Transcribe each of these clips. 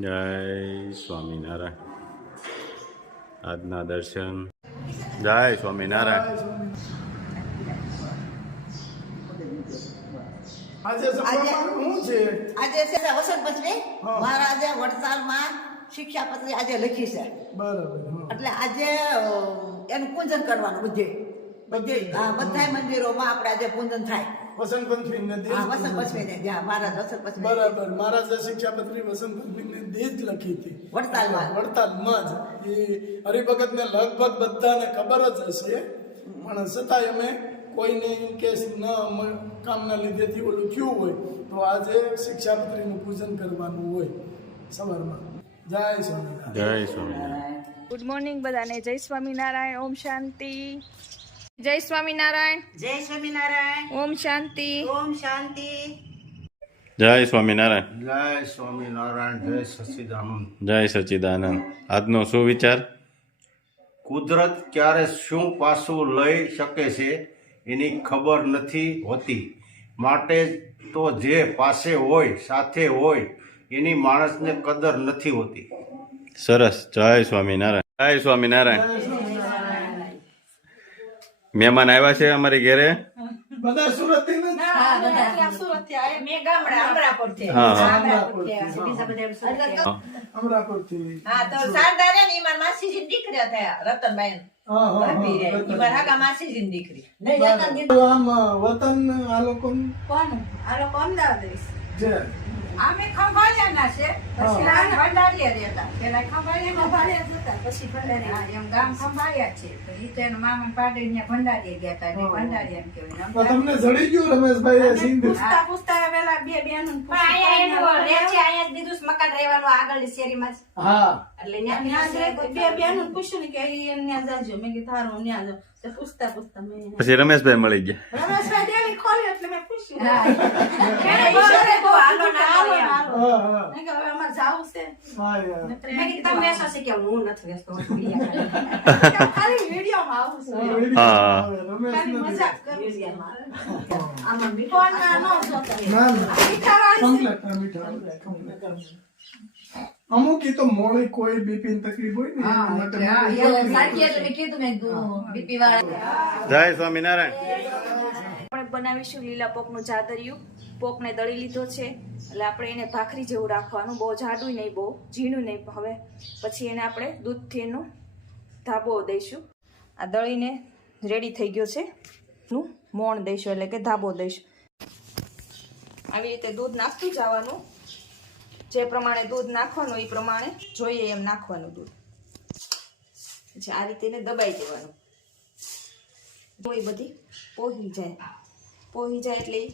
જય સ્વામિનારાયણ. આજના દર્શન. જય સ્વામિનારાયણ. આજે શું છે? આજે છે વસંત પંચમી. મહારાજે વડતાલમાં શિક્ષાપત્રી આજે લખી છે. બરાબર. એટલે આજે એનું પૂજન કરવાનું બધા મંદિરોમાં આપણે આજે પૂજન થાય. વસંત પંચમી ને હા, વસંત પંચમી ને જ્યાં મહારાજ વસંત પંચમી. બરાબર. મહારાજે શિક્ષાપત્રી વસંત પંચમી ને જ લખી હતી વડતાલમાં જ. એ હરિભગત ને લગભગ બધાને ખબર જ હશે, પણ છતાંય અમે કોઈને કેસ ન કામના લીધેથી ઓલું થયું હોય તો આજે શિક્ષાપત્રીનું પૂજન કરવાનું હોય સવારમાં. જય સ્વામિનારાયણ. જય સ્વામિનારાયણ. ગુડ મોર્નિંગ બધાને. જય સ્વામિનારાયણ. ઓમ શાંતિ. જય સ્વામિનારાયણ. જય સ્વામિનારાયણ. ઓમ શાંતિ. ઓમ શાંતિ. જય સ્વામિનારાયણ. જય સ્વામિનારાયણ. જય સચ્ચિદાનંદ. જય સચ્ચિદાનંદ. આજનો શું વિચાર? કુદરત ક્યારે શું પાછું લઈ શકે છે એની ખબર નથી હોતી, માટે તો જે પાસે હોય સાથે હોય એની માણસને કદર નથી હોતી. સરસ. જય સ્વામિનારાયણ. જય સ્વામિનારાયણ. મહેમાન આવ્યા છે અમારી ઘરે. બધા સુરત થી ને? હા અમરાપુરથી. હા, તો શારદા રે ને ઈમાન માસીજી દીકરી થયા રતનભાઈ. ઈમાન હાકા માસીજી દીકરી. આમ વતન આ લોકો કોનું? આ લોકો અમદાવાદ છે. અમે ખંભાળિયાના છે, પછી રાણ ભંડારીયા રહેતા. પેલા ખંભાળિયામાં ભાડિયા જતા, પછી ભંડારીયા. એમ ગામ ખંભાળિયા છે. તો ઈ તો એના મામા પાડે ને ભંડારીયા ગયા હતા. ભંડારીયા એમ કહેવાય. તો તમને જડી ગયું રમેશભાઈ એ સિંધ? પૂછતા પેલા બે બહેનો હા. બે બહેનો પૂછ્યું ને કે ન્યા જાજો. મેં કીધું તારું ન્યા જાવ. તો પૂછતા મેં પછી રમેશભાઈ મળી ગયા. રમેશભાઈ ડેલી ખોલ્યું એટલે મેં પૂછ્યું. હા, હા. મેં કીધું હવે અમારે જાવું છે. હા, યાર. ખાલી વિડીયોમાં આવું છે. હા. રમેશ ખાલી નથી. મજાક કરું છે. આમાં ફોનમાં ન જોતા. ના, ના. મીઠાવાળી છે. Complete, complete. અમુક ઈ તો મોડી કોઈ બીપી તકલીફ હોય ને એના માટે જય સ્વામિનારાયણ. આપણે બનાવીશું લીલા પોકનું જાદરિયું. પોકને દળી લીધો છે એટલે આપણે એને ભાખરી જેવું રાખવાનું. બહુ જાડું નહીં, બહુ ઝીણું નહીં. હવે પછી એને આપણે દૂધથી એનો ધાબો દઈશું. આ દળીને રેડી થઈ ગયો છે. નું મોણ દઈશું એટલે કે ધાબો દઈશું. આવી રીતે દૂધ નાખતું જવાનું. જે પ્રમાણે દૂધ નાખવાનું એ પ્રમાણે જોઈએ એમ નાખવાનું દૂધ. પછી આ રીતે એને દબાઈ દેવાનું. એ બધી પોહી જાય એટલે એ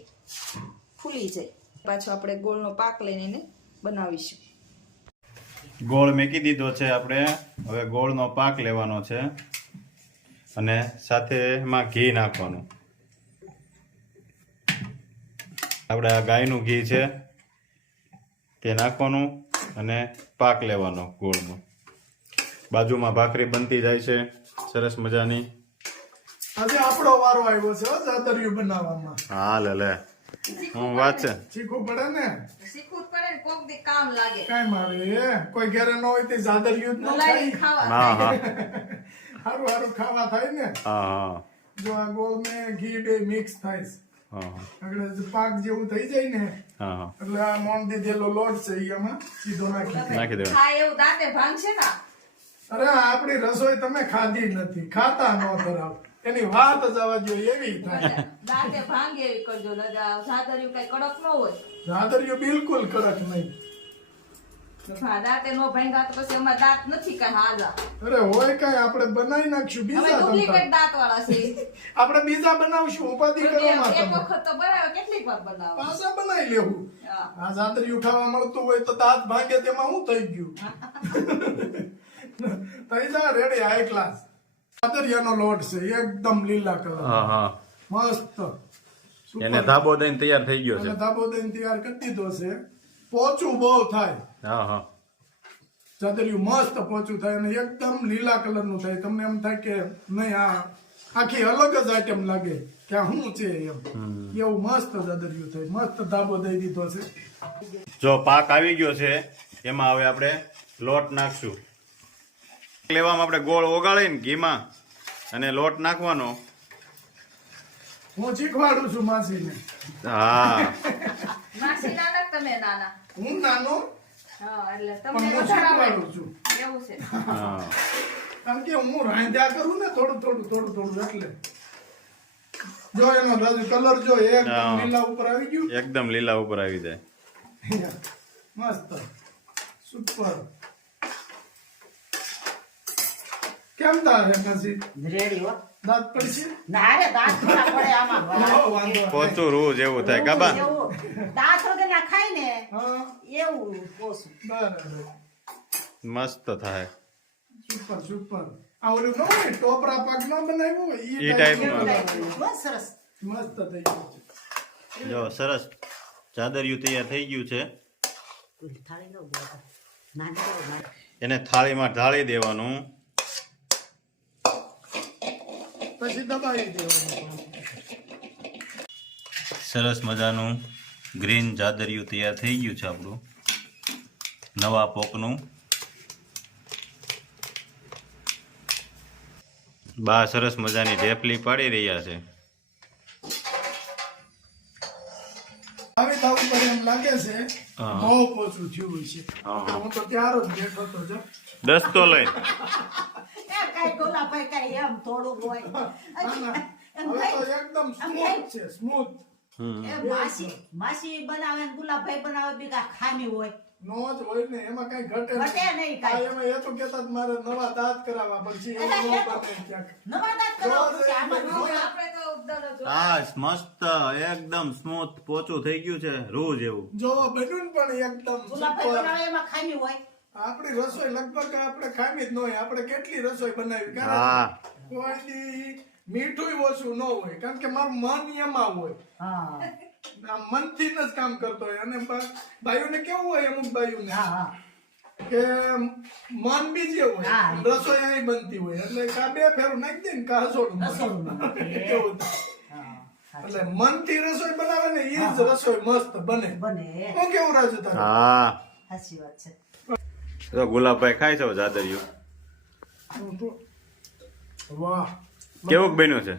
ફૂલી જાય. પાછો આપણે ગોળનો પાક લઈને એને બનાવીશું. ગોળ મેકી દીધો છે આપણે. હવે ગોળનો પાક લેવાનો છે અને સાથે એમાં ઘી નાખવાનું. આપણે આ ગાયનું ઘી છે તે નાખવાનું અને પાક લેવાનો ગોળનો. બાજુમાં ભાખરી બનતી જાય છે સરસ મજાની. આજે આપણો વારો આવ્યો છે જાતરિયું બનાવવામાં. હા લે હું વાત છે. શીખવું પડે ને. શીખવું પડે ને, કોક દી કામ લાગે. કાંઈ મારે કોઈ ઘરે ન હોય તે જાતરિયું જ ન ખાય. હા હા હારું હારું ખાવા થાય ને. હા હા જો આ ગોળ ને ઘી બે મિક્સ થાય છે. હા એટલે પાક જેવું થઈ જાય ને હા હા એટલે આ મોણ દીધેલો લોટ છે ઈ આમાં સીધો નાખી દે. નાખી દેવાનું. હા, એવું દાંતે ભાંગશે ને. અરે આપણી રસોઈ તમે ખાધી નથી, ખાતા ન ધરાવ, એની વાત જ આવવા જોઈએ એવી થાય. દાંતે ભાંગે એવી કરજો. જાદરિયું કઈ કડક ન હોય. જાતરિયું બિલકુલ કડક નહીં. દાંતે નો ભાંગા તો પછી અમારે દાંત નથી કઈ હાજા. અરે હોય કઈ આપણે બનાવી નાખશું અમે બીજા ડુપ્લિકેટ તમતા. દાંત વાળા છે. આપણે બીજા બનાવશું ઉપાધિ કરવામાં એક તમે. વખત તો બનાવે, કેટલીક વાર બનાવે. પાછા બનાવી લેવું. હા. આ જાતરિયું ખાવા મળતું હોય તો દાંત ભાંગે તેમાં શું થઈ ગયું? થઈ જા રેડી હાઈ ક્લાસ. જાતરિયાનો લોટ છે એકદમ લીલા કલર. હા હા મસ્ત. એને ધાબો દઈને તૈયાર થઈ ગયો છે. અને ધાબો દઈને તૈયાર કરી દીધો છે. પોચું બહુ થાય. હા હા જાતરિયું મસ્ત પોચું થાય અને એકદમ લીલા કલરનું થાય. તમને એમ થાય કે નહીં આ આખી અલગ જ આઈટમ લાગે કે આ શું છે એમ. એવું મસ્ત જાતરિયું થાય. મસ્ત ધાબો દઈ દીધો છે. જો પાક આવી ગયો છે એમાં હવે આપણે લોટ નાખશું. લેવામાં આપણે ગોળ ઓગાળીને ઘીમાં અને લોટ નાખવાનો. હું શીખવાડું છું માસીને. હા માસી નાના કે તમે નાના? હું નાનો હા, એટલે પણ તમને હું વધારે આવડે. શીખવાડું છું. એવું છે. હા કારણ કે હું રાંધ્યા કરું ને થોડું એટલે જો એનો રાજુ કલર જો એકદમ હા. લીલા ઉપર આવી ગયું. એકદમ લીલા ઉપર આવી જાય. મસ્ત સુપર. કેમ તારે માસી રેડી હો. દાંત પડશે? ના રે દાંત થોડા પડે આમાં. વાંધો નહીં. પોચું રૂ જેવું થાય કાબા. એવું દાંત વગર ના ખાય ને હા એવું પોસું. બરાબર. મસ્ત થાય સુપર. આ ઓલું ન હોય ટોપરા પાક ન બનાવ્યું હોય ઈ ઈ ટાઈપનું. ટાઈપનું. બહુ સરસ. મસ્ત થઈ ગયું છે. જો સરસ ચાદરિયું તૈયાર થઈ ગયું છે. થાળી લો નાની લો નાની. એને થાળીમાં ઢાળી દેવાનું. પછી દબાવી દેવાનું. સરસ મજાનું ગ્રીન ચાદરિયું તૈયાર થઈ ગયું છે આપણું નવા પોકનું. બા સરસ મજાની ઢેફલી પાડી રહ્યા છે. આવી થાવું પડે એમ લાગે છે. હા. બહુ પોચું થયું હોય છે. હા. હું તો ત્યાર જ બેઠો હતો જો. દસ્તો લઈને એ કાંઈ ગોલાભાઈ કાંઈ એમ થોડું હોય. ના, ના. એમ હવે તો કાંઈ- એકદમ સ્મૂથ છે સ્મૂથ. એ માસી બનાવે ને ગુલાબભાઈ બનાવે બી કાંઈ ખામી હોય. નો જ હોય ને એમાં કઈ ઘટે ઘટે નહીં કાંઈ. એમાં એ તો કહેતા જ મારે નવા દાંત કરાવવા પડશે એવું ન બને ક્યાંક. નવા દાંત કરાવો પછી આમાં ન હોય. આપણે તો દરરોજ આ મસ્ત એકદમ સ્મૂથ પોચું થઈ ગયું છે રૂ જેવું. જો બન્યું ને પણ એકદમ ગુલાબભાઈ super. બનાવે એમાં ખામી હોય. આપણી રસોઈ લગભગ આપણે ખામી જ ન હોય. આપણે કેટલી રસોઈ બનાવી હા. કારણ કોઈ દી મીઠું ઓછું ન હોય કારણ કે મારું મન એમાં હોય. હા આ મનથી જ કામ કરતો હોય અને બાયુને કેવું હોય અમુક બાયુને હા હા. કે મન બીજે હોય હા. રસોઈ અહીં બનતી હોય એટલે કા બે ફેરું નાખી દે ને કા હસોડું રસોડું નાખે. કેવું થાય. હા એટલે મનથી રસોઈ બનાવે ને એ જ રસોઈ મસ્ત બને. બને. હું કેવું રાજુ તારે? હા સાચી વાત છે. તો ગુલાબભાઈ ખાય છે ચાદરિયું. વાહ કેવું બન્યું છે?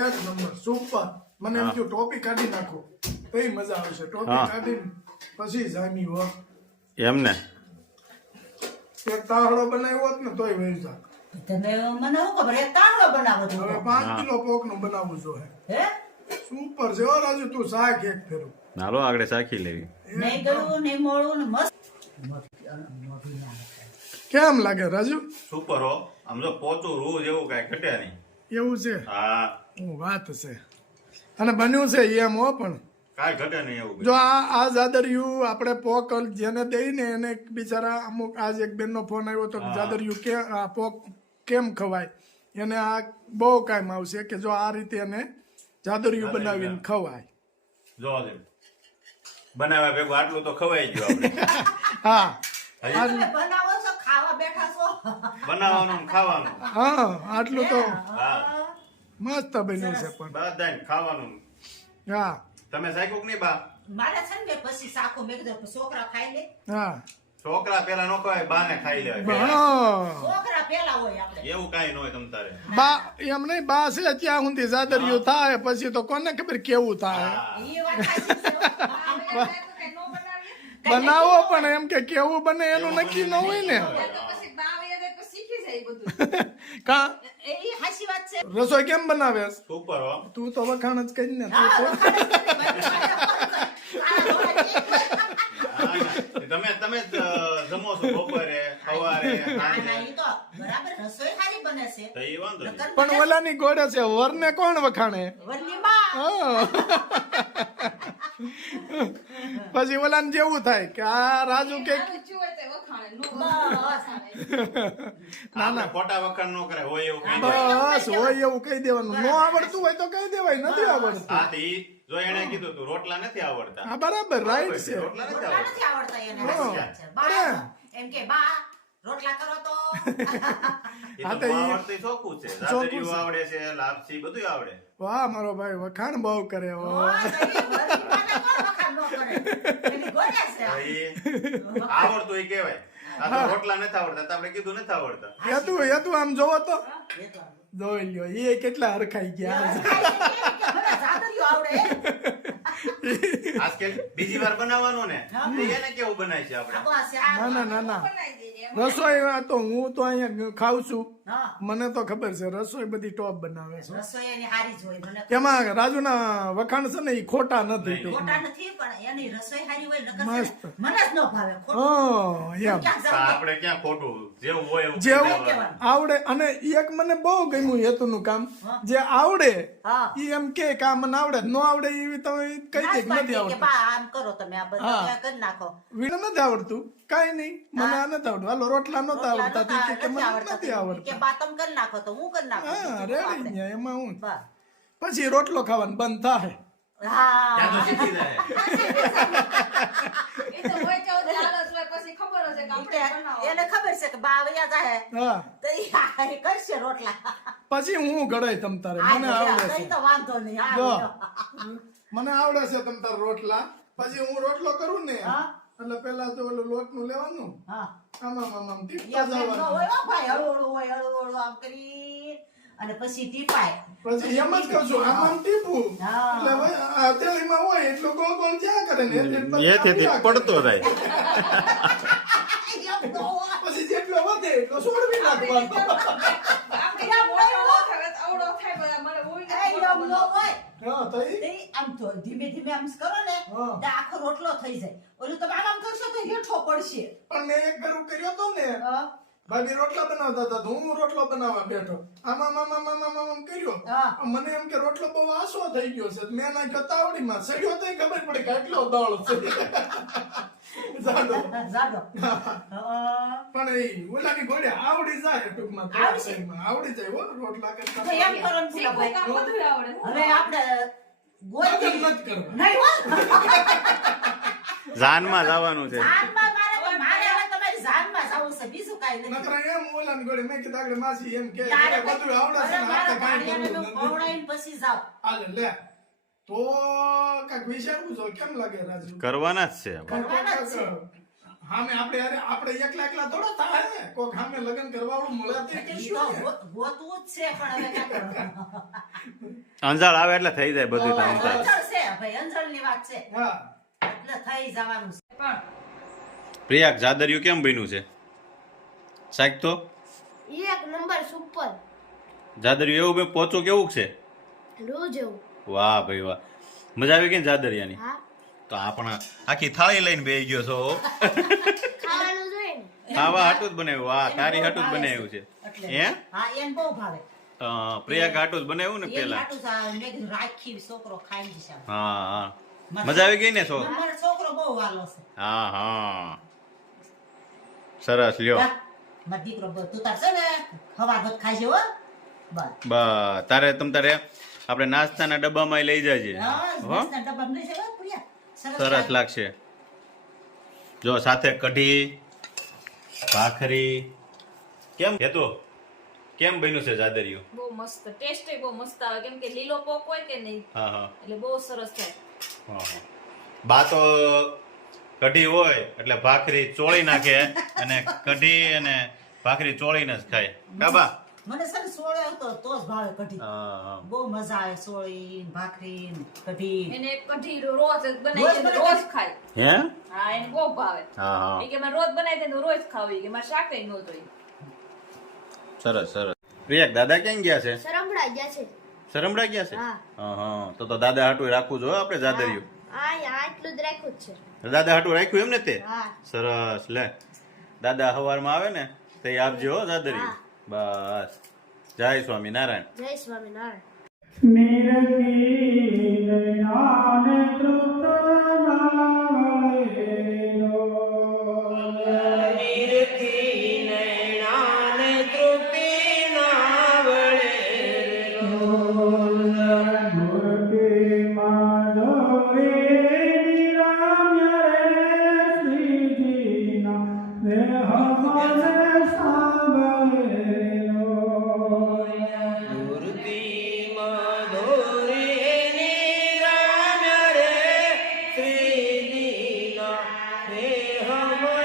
એક નંબર સુપર. મને એમ થયું ટોપી કાઢી નાખો તો મજા આવશે. ટોપી હા. કાઢીને પછી જામી હો. એમને એક તાહડો બનાવ્યો હોત ને તોય વહી જાત. તમે મને શું ખબર એક તાંડો બનાવો છો હવે 5 કિલો પોક નું બનાવવું જોઈએ. હે સુપર છે હો રાજુ તું શાક એક ફેરું. હાલો આગળ ચાખી લેવી. નહીં ગળું નહીં મોળું ને મસ્ત. કેમ લાગે રાજુ? સુપર હો. આમ જો પોચું રૂ જેવું કાંઈ ઘટે નહીં. એવું છે? હા વાત છે. અને બન્યું છે એમ હો. પણ કાંઈ ઘટે નહીં એવું. જો આ જાદરિયું આપણે પોક જેને દઈ ને એને બિચારા અમુક આજ એક બેનનો ફોન આવ્યો તો જાદરિયું કે આ પોક કેમ ખવાય એને આ બહુ કામ આવશે કે જો આ રીતે એને જાદરિયું બનાવીને ખવાય. જો બનાવ્યા ભેગું આટલું તો ખવાઈ ગયું આપણે. હા તમે બનાવો છો ખાવા બેઠા છો. બનાવવાનું ને ખાવાનું. હા આટલું તો હા મસ્ત બન્યું છે પણ. બધાને ખાવાનું. હા તમે સાયકુક નહીં બા? મારે છે ને પછી શાકો મેં કીધું છોકરા ખાઈ લે. હા છોકરા પેલા નો ખવાય બાને ખાઈ લેવાય. હા છોકરા પેલા હોય આપણે. એવું કાંઈ ન હોય તમ તારે. બા એમ નહીં બા છે ત્યાં સુધી જાદરિયું થાય પછી તો કોને ખબર કેવું થાય. ઈ વાત સાચી છે. બનાવો પણ એમ કે કેવું બને એનું નક્કી ન હોય ને. પછી બાવ યાદ તો શીખી જાય બધું. કા એ સાચી વાત છે. રસોઈ કેમ બનાવે? સુપર હો. તું તો વખાણ જ કરી ને. હા, તમે તમે જ જમો છો બપોરે સવારે સાંજે. ઈ તો બરાબર રસોઈ સારી બને છે. તો એ વાંધો નહીં. પણ ઓલાની ગોળે છે વરને કોણ વખાણે? વરની માં હા. પછી ઓલાને જેવું થાય કે આ રાજુ કે આપણે ખોટા વખાણ ન કરે હોય એવું કહી દે. બસ હોય એવું કહી દેવાનું. નો આવડતું હોય તો કહી દેવાય નથી આવડતું. હા તો ઈ જો એને કીધું તું રોટલા નથી આવડતા. હા બરાબર રાઈટ છે. રોટલા નથી રોટલા આવડતા. નથી આવડતા એને. હા. સાચી વાત છે. બા એમ કે બા રોટલા કરો તો એ હા, તો તો ઈ- આવડતું ચોખ્ખું છે. ચોખ્ખું જાદરિયું છે. આવડે છે, લાપસી બધું આવડે. વાહ મારો ભાઈ વખાણ બહુ કરે હો. હા, તો ઈ વરની માને કોણ વખાણ ન કરે? એની ગોળે છે. આવડતું એ કહેવાય. આ તો રોટલા નથી આવડતા, તો આપણે કીધું નથી આવડતા. એ તું આમ જોવો તો એ તો જોઈ લ્યો એ કેટલા હરખાઈ ગયા મને જાદરિયું આવડે આજકાલ બીજી વાર બનાવવાનું ને, તો એને કેવું બનાય છે આપણે? ના ના ના ના રસોઈ આ તો હું તો અહીંયા ખાઉં છું, હા મને તો ખબર છે રસોઈ બધી ટોપ બનાવે છે. રસોઈ એની હારી જ હોય મને એમાં રાજુના વખાણ છે ને એ ખોટા નથી ખોટા નથી પણ એની રસોઈ હારી હોય નકર મસ્ત. છે ને, મને જ ન ભાવે ખોટું એમ ક્યાંક તો જાઉં આપણે ક્યાં ખોટું, જેવું હોય એવું જેવું કહી દેવાનું. આવડે અને એક મને બહુ ગમ્યું હેતુનું કામ જે આવડે હા ઈ એમ કે આ મને આવડે ન આવડે એવી તમે કઈ દે ના જ નથી પાડીએ કે આવડતું બા આમ કરો તમે આ બધું હા. ત્યાં કરી નાખો વીણ નથી આવડતું કઈ નહીં મને આ નથી આવડતું હાલો રોટલા નતા આવડતા તો ઈ કે મને નથી કે આવડતા બા તમે કરી નાખો તો હું કરી નાખું હા બીજું શું રેડી આપણે? ગયા એમાં હું બસ. પછી રોટલો ખાવાનું બંધ થાય ત્યાં તો હા શીખી જાય. એ તો હોય તો આલસ હોય પછી ખબર હશે કે આપણે બનાવવાનું. એને ખબર છે કે બા વયા જાય હા તો ઈ કરશે રોટલા પછી હું ઘડાય તમ તારે મને આ આવડે તઈ છે તો વાંધો નહીં આ જો લ્યો. મને આવડે છે તમ તાર રોટલા પછી હું રોટલો કરું ને હા. એટલે પેલા તો ઓલું લોટ નું લેવાનું હા આમ ટીપતા એમ ન જવાનું હોય હો ભાઈ હળવું હોય હળવું આમ કરી અને પછી ટીપાય પછી એમ જ કહું છું આમ ટીપું હા. એટલે હવે આ તેલીમાં હોય એટલું ગોળ ગોળ જ્યાં કરે ને એથી પડતો જાય. એમ ન હોય. પછી જેટલો વધે એટલો છોડવી નાખવાનો આપણે મોટો ન થાય તો આવડો થાય બધા મને હોય એ એમ ન હોય. હા તો ઈ તે આમ તો ધીમે ધીમે આમ કરો ને હા. તો આખો રોટલો થઈ જાય ઓલું તમે આમ કરશો તો હેઠો પડશે પણ મેં એક ગરું કર્યો તો ને ભાભી રોટલા બનાવતા હતા તો હું રોટલો બનાવવા બેઠો આમ કર્યો હા. મને એમ કે રોટલો બહુ આસો થઈ ગયો છે મેં નાખ્યો તાવડીમાં સડ્યો તો ખબર પડે કે આટલો દળ છે જાડો. જાડો પણ એ ઓલાની ઘોડે આવડી જાય ટૂંકમાં થોડા આવડશે. ટાઈમમાં આવડી જાય હો રોટલા તો કરતા એમ કરો ને શીખવું ભાઈ કામ બધું આવડે. હવે આપણે ગોતી લગન નથી કરવા નહીં હો જાનમાં જવાનું છે. જાનમાં મારે હવે તમારી જાનમાં જાવું છે બીજું કાંઈ નથી નકર એમ ઓલાની ઘોડે મેં કીધું આગળ માસી એમ કે તારે બધું આવડે છે ને મારા આપણે કાંઈ ભાણિયાને કરવું મેં નથી. ખવડાવીને પછી જાવ હાલે લે તો કાંઈક વિચારવું જોઈએ કેમ લાગે રાજુ કરવાના જ છે આપણે. કરવાના જ છે. હામે આપણે એકલા એકલા થોડો થાય ને કોક હામે લગ્ન કરવાવાળું મળે તે ઈ કીધું તો ને. ગોતવું જ છે પણ હવે ક્યાં કરવાનું? અંજાળ આવે એટલે થઈ જાય બધું કામ થાય. અંજળ છે ભાઈ અંજળની વાત છે હા એટલે થઈ જવાનું છે પણ પ્રિયા જાદરિયું કેમ બન્યું છે? સાહેબ તો એક નંબર સુપર જાદરિયું એવું પોચું કેવું છે? રોજ એવું વાહ ભાઈ વાહ, મજા આવી ગઈ ને જાદરિયાની? હા તો આપણા આખી થાળી લઈને બેસી ગયો છો. ખાવાનું જોઈએ ને ખાવા હાટું જ બનાવ્યું. વાહ, તારી હાટું જ બનાવ્યું છે. એટલે હે? હા એને બહુ ભાવે પ્રિયા હાટું જ બનાવ્યું ને એ પેલા. હાટું સા મેં કીધું રાખી છોકરો ખાઈ જશે હા હા, મજા આવી ગઈ ને છો? મારો છોકરો બહુ વાલો છે હા હા, સરસ લ્યો. મારો દીકરો તું તાર છે ને હવાર ભાત ખાઈ જવો બસ બસ તારે તારે આપણે નાસ્તાના ડબ્બામાં લઈ જાજે. હા હો, નાસ્તા ડબ્બા લઈ જવા પ્રિયા સરસ લાગશે. જો સાથે કઢી ભાખરી. કેમ હેતો કેમ બન્યું છે જાદરિયું? બહુ મસ્ત ટેસ્ટ બહુ મસ્ત આવે કેમ કે લીલો પોક હોય કે નહીં હા હા એટલે બહુ સરસ થાય. હા હા. બા તો કઢી હોય એટલે ભાખરી ચોળી નાખે અને કઢી અને ભાખરી ચોળીને જ ખાય. કાબા? મને છે ને સોળે તો જ ભાવે કઢી હા હા. બહુ મજા આવે સોળી ભાખરી કઢી એને કઢી રોજ જ બનાવી દે તો રોજ ખાય. હે? હા એને બહુ ભાવે. હા હા, એ કે મારે રોજ બનાવી દે તો રોજ ખાવી કે મારે શાકે ન જોઈએ. સરસ સરસ. પ્રિયા દાદા ક્યાં ગયા છે? સરમડા ગયા છે શરમડા ગયા છે? હા. હા હા, તો દાદા હાટું રાખવું જોઈએ આપણે જાદરિયું. હા આટલું જ રાખ્યું જ છે દાદા હાટું રાખ્યું એમ ને તે? હા સરસ. લે દાદા સવારમાં આવે ને તે આપજો હો જાદરિયું. બસ, જય સ્વામિનારાયણ. જય સ્વામિનારાયણ રે હમ